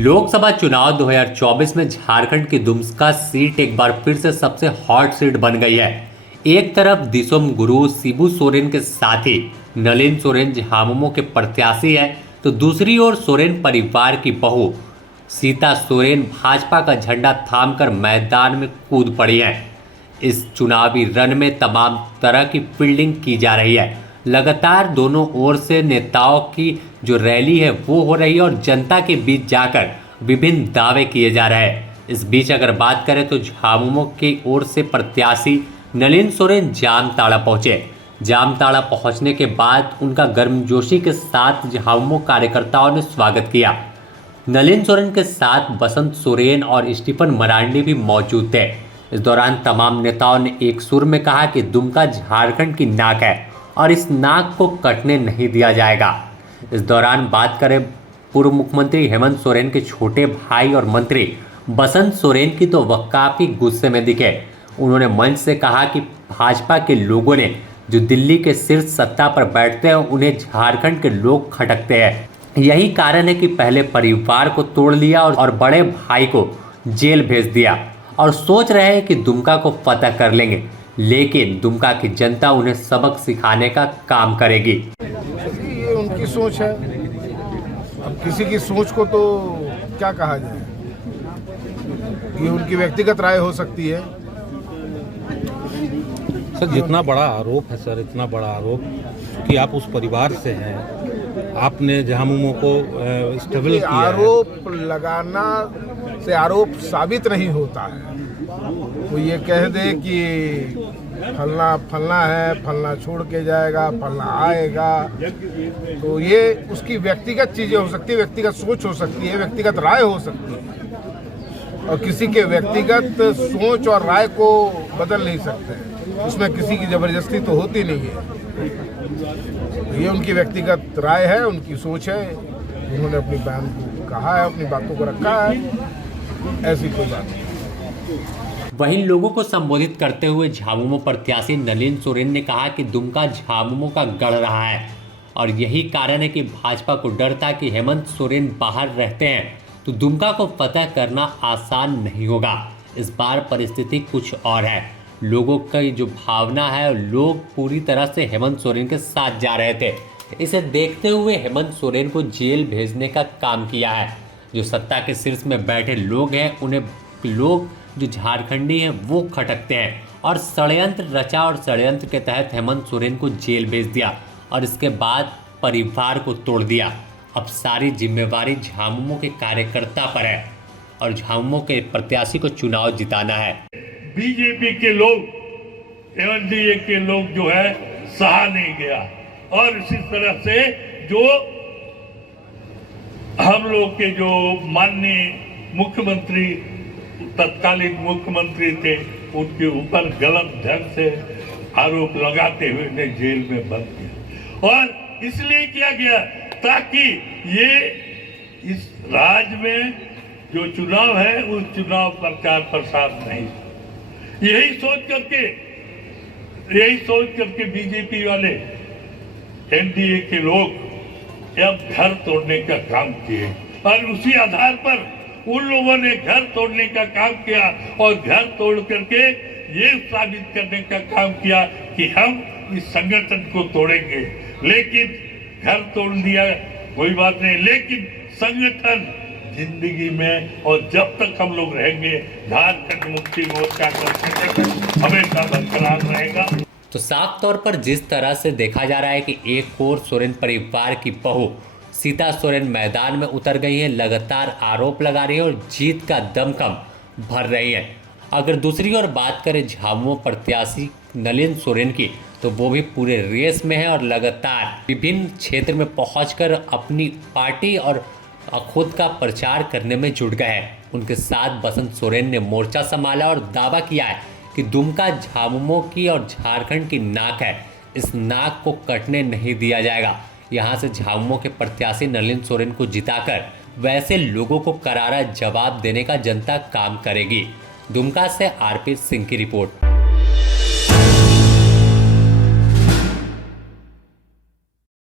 लोकसभा चुनाव 2024 में झारखंड की दुमका सीट एक बार फिर से सबसे हॉट सीट बन गई है। एक तरफ दिसोम गुरु शिबू सोरेन के साथी नलिन सोरेन झामुमो के प्रत्याशी है, तो दूसरी ओर सोरेन परिवार की बहू सीता सोरेन भाजपा का झंडा थामकर मैदान में कूद पड़ी है। इस चुनावी रण में तमाम तरह की फील्डिंग की जा रही है। लगातार दोनों ओर से नेताओं की जो रैली है वो हो रही है और जनता के बीच जाकर विभिन्न दावे किए जा रहे हैं। इस बीच अगर बात करें तो झामुमो की ओर से प्रत्याशी नलिन सोरेन जामताड़ा पहुंचे। जामताड़ा पहुंचने के बाद उनका गर्मजोशी के साथ झामुमो कार्यकर्ताओं ने स्वागत किया। नलिन सोरेन के साथ बसंत सोरेन और स्टीफन मरांडी भी मौजूद थे। इस दौरान तमाम नेताओं ने एक सुर में कहा कि दुमका झारखंड की नाक है और इस नाक को कटने नहीं दिया जाएगा। इस दौरान बात करें पूर्व मुख्यमंत्री हेमंत सोरेन के छोटे भाई और मंत्री बसंत सोरेन की, तो वह काफ़ी गुस्से में दिखे। उन्होंने मंच से कहा कि भाजपा के लोगों ने जो दिल्ली के शीर्ष सत्ता पर बैठते हैं उन्हें झारखंड के लोग खटकते हैं। यही कारण है कि पहले परिवार को तोड़ लिया और बड़े भाई को जेल भेज दिया और सोच रहे हैं कि दुमका को फतह कर लेंगे, लेकिन दुमका की जनता उन्हें सबक सिखाने का काम करेगी। ये उनकी सोच है। अब किसी की सोच को तो क्या कहा जाए, ये उनकी व्यक्तिगत राय हो सकती है। सर, जितना बड़ा आरोप है सर, इतना बड़ा आरोप कि आप उस परिवार से हैं, आपने झामुमो को स्टेबल किया है। आरोप लगाना से आरोप साबित नहीं होता है। वो ये कह दे कि फलना फलना है, फलना छोड़ के जाएगा, फलना आएगा, तो ये उसकी व्यक्तिगत चीजें हो सकती है, व्यक्तिगत सोच हो सकती है, व्यक्तिगत राय हो सकती है, और किसी के व्यक्तिगत सोच और राय को बदल नहीं सकते। उसमें किसी की जबरदस्ती तो होती नहीं है। ये उनकी व्यक्तिगत राय है, उनकी सोच है। उन्होंने अपनी बहन को कहा है, अपनी बातों को रखा है, ऐसी कोई बात नहीं। वहीं लोगों को संबोधित करते हुए झामुमो प्रत्याशी नलिन सोरेन ने कहा कि दुमका झामुमो का गढ़ रहा है और यही कारण है कि भाजपा को डर था कि हेमंत सोरेन बाहर रहते हैं तो दुमका को फतह करना आसान नहीं होगा। इस बार परिस्थिति कुछ और है। लोगों की जो भावना है, लोग पूरी तरह से हेमंत सोरेन के साथ जा रहे थे। इसे देखते हुए हेमंत सोरेन को जेल भेजने का काम किया है। जो सत्ता के शीर्ष में बैठे लोग हैं उन्हें लोग जो झारखंडी हैं वो खटकते हैं और षड्यंत्र रचा और षड्यंत्र के तहत हेमंत सोरेन को जेल भेज दिया और इसके बाद परिवार को तोड़ दिया। अब सारी जिम्मेवारी झामुमो के कार्यकर्ता पर है और झामुमो के प्रत्याशी को चुनाव जिताना है। बीजेपी के लोग, एनडीए के लोग जो है सहा नहीं गया और इसी तरह से जो हम लोग के जो माननीय मुख्यमंत्री, तत्कालीन मुख्यमंत्री थे, उनके ऊपर गलत ढंग से आरोप लगाते हुए उन्हें जेल में बंद किया। और इसलिए किया गया ताकि ये इस राज्य में जो चुनाव है उस चुनाव प्रचार प्रसार नहीं। यही सोच करके बीजेपी वाले, एनडीए के लोग अब घर तोड़ने का काम किए और उसी आधार पर उन लोगों ने घर तोड़ने का काम किया और घर तोड़ करके ये साबित करने का काम किया कि हम इस संगठन को तोड़ेंगे। लेकिन घर तोड़ दिया कोई बात नहीं, लेकिन संगठन जिंदगी में और जब तक हम लोग रहेंगे झारखंड मुक्ति मोर्चा का संगठन हमेशा बरकरार रहेगा। तो साफ तौर पर जिस तरह से देखा जा रहा है कि एक और सोरेन परिवार की बहू सीता सोरेन मैदान में उतर गई है, लगातार आरोप लगा रही है और जीत का दमखम भर रही है। अगर दूसरी ओर बात करें झामुमो प्रत्याशी नलिन सोरेन की, तो वो भी पूरे रेस में है और लगातार विभिन्न क्षेत्र में पहुंचकर अपनी पार्टी और खुद का प्रचार करने में जुट गए हैं। उनके साथ बसंत सोरेन ने मोर्चा संभाला और दावा किया है कि दुमका झामुमो की और झारखंड की नाक है, इस नाक को कटने नहीं दिया जाएगा। यहाँ से झामुमो के प्रत्याशी नलिन सोरेन को जिताकर वैसे लोगों को करारा जवाब देने का जनता काम करेगी। दुमका से आरपी सिंह की रिपोर्ट।